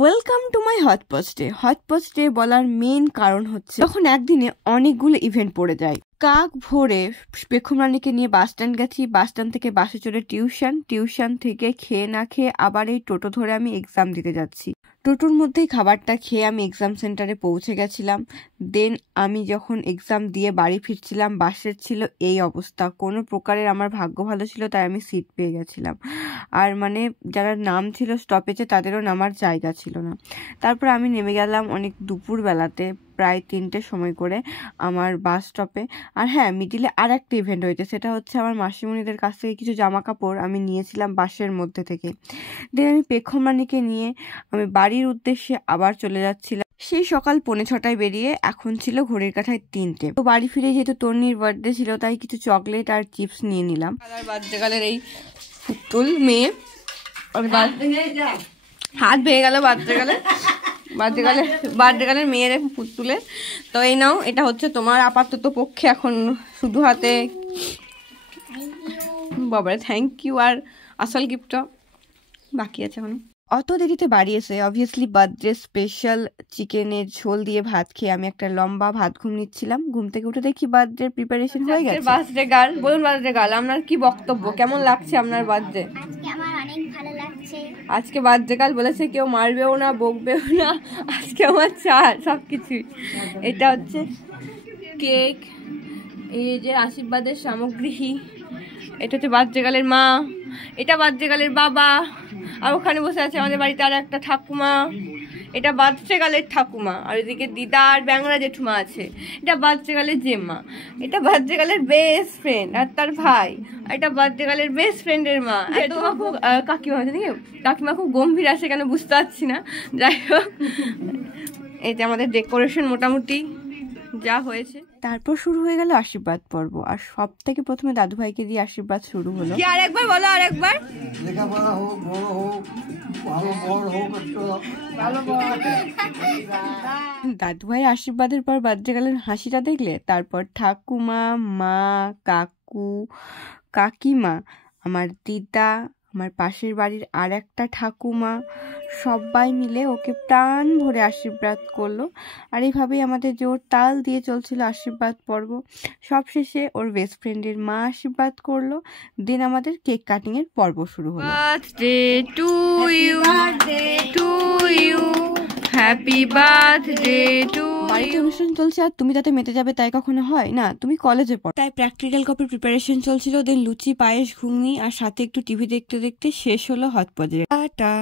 Welcome to my hot post day বলার main কারণ হচ্ছে তখন একদিনে অনেকগুলো ইভেন্ট পড়ে যায়। কাক ভোরে পেখমরানীকে নিয়ে বাস স্ট্যান্ড গেছি, বাস স্ট্যান্ড থেকে বাসে চড়ে টিউশন থেকে খেয়ে না খেয়ে আবার এই টোটো ধরে আমি এক্সাম দিতে যাচ্ছি। টোটোর মধ্যেই খাবারটা খেয়ে আমি এক্সাম সেন্টারে পৌঁছে গেছিলাম। দেন আমি যখন এক্সাম দিয়ে বাড়ি ফিরছিলাম, বাসের ছিল এই অবস্থা। কোনো প্রকারের আমার ভাগ্য ভালো ছিল তাই আমি সিট পেয়ে গেছিলাম। আর মানে যারা নাম ছিল স্টপেজে তাদেরও নামার জায়গা ছিল না। তারপর আমি নেমে গেলাম অনেক দুপুরবেলাতে, প্রায় 3টের সময় করে আমার বাস স্টপে। আর হ্যাঁ, মিডিলে আর একটা ইভেন্ট হয়েছে, সেটা হচ্ছে আমার মাসিমণিদের কাছ থেকে কিছু জামা কাপড় আমি নিয়েছিলাম বাসের মধ্যে থেকে। দেন আমি পেখমরানীকে নিয়ে আমি বাড়ির উদ্দেশ্যে আবার চলে যাচ্ছিলাম। সেই সকাল 6:45 বেরিয়ে এখন ছিল ঘড়ির কাঁটায় 3টে। তো বাড়ি ফিরে যেহেতু তন্নির বার্থডে ছিল তাই কিছু চকলেট আর চিপস নিয়ে নিলাম। বার্থডে এই পুতুল মেয়ে হাত ভেঙে গেল বার্থডে মেয়ের পুতুলের। তো এই নাও, এটা হচ্ছে তোমার আপাতত পক্ষে এখন শুধু হাতে। বাবারে থ্যাংক ইউ। আর আসল গিফটটা বাকি আছে এখন। অত দেরিতে বাড়ি এসে অবভিয়াসলি বার্থডে স্পেশাল চিকেনের ঝোল দিয়ে ভাত খেয়ে আমি একটা লম্বা ভাত ঘুম নিচ্ছিলাম। ঘুম থেকে উঠে দেখি বার্থডে প্রিপারেশন হয়ে গেছে। বার্থডে গার্ল বলুন, বার্থডে গার্ল আপনার কি বক্তব্য, কেমন লাগছে আপনার বার্থডে? আজকে আমার অনেক ভালো লাগছে। আজকে বার্থডে গার্ল বলেছে কেউ মারবেও না, বকবেও না, আজকে আমার চাল সবকিছু। এটা হচ্ছে কেক, এই যে আশীর্বাদের সামগ্রী, এটা হচ্ছে বার্থডে গার্লের মা, এটা বার্থডে গার্লের বাবা, আর ওখানে বসে আছে আমাদের বাড়িতে আর একটা ঠাকুমা, এটা বার্থডে গার্লের ঠাকুমা, আর এদিকে দিদা আর ব্যাংরা জেঠুমা আছে। এটা বার্থডে গার্লের জেম্মা, এটা বার্থডে গার্লের বেস্ট ফ্রেন্ড আর তার ভাই, আর এটা বার্থডে গার্লের বেস্ট ফ্রেন্ডের মা। জেঠুমা খুব কাকিমা আছে নাকি, কাকিমা খুব গম্ভীর আছে কেন বুঝতে পারছি না। যাই হোক, এই যে আমাদের ডেকোরেশন মোটামুটি যা হয়েছে। তারপর শুরু হয়ে গেল আশীর্বাদ পর্ব। আর সব থেকে প্রথমে দাদু ভাইকে দিয়ে আশীর্বাদ শুরু হলো। আরেকবার বলো, আরেকবার। লেখাপড়া হোক, বড় হোক, ভালো বড় হোক, দাদু ভাইয়ের আশীর্বাদের পর বার্থডে গার্লের হাসিটা দেখলে, তারপর ঠাকুমা, মা, কাকু, কাকিমা, আমার দিদা, আমার পাশের বাড়ির আর একটা ঠাকুমা, সবাই মিলে ওকে প্রাণ ভরে আশীর্বাদ করলো। আর এইভাবেই আমাদের জোর তাল দিয়ে চলছিল আশীর্বাদ পর্ব। সব শেষে ওর বেস্ট ফ্রেন্ডের মা আশীর্বাদ করলো। দেন আমাদের কেক কাটিং এর পর্ব শুরু হলো। Birthday to you, to you, happy birthday to. বাড়িতে অনুষ্ঠান চলছে আর তুমি তাতে মেতে যাবে তাই কখনো হয় না, তুমি কলেজে পড়ো। তাই প্র্যাকটিক্যাল কপির প্রিপারেশন চলছিল। দেন লুচি, পায়েস, ঘুগনি আর সাথে একটু টিভি দেখতে দেখতে শেষ হলো হট পজে। টাটা।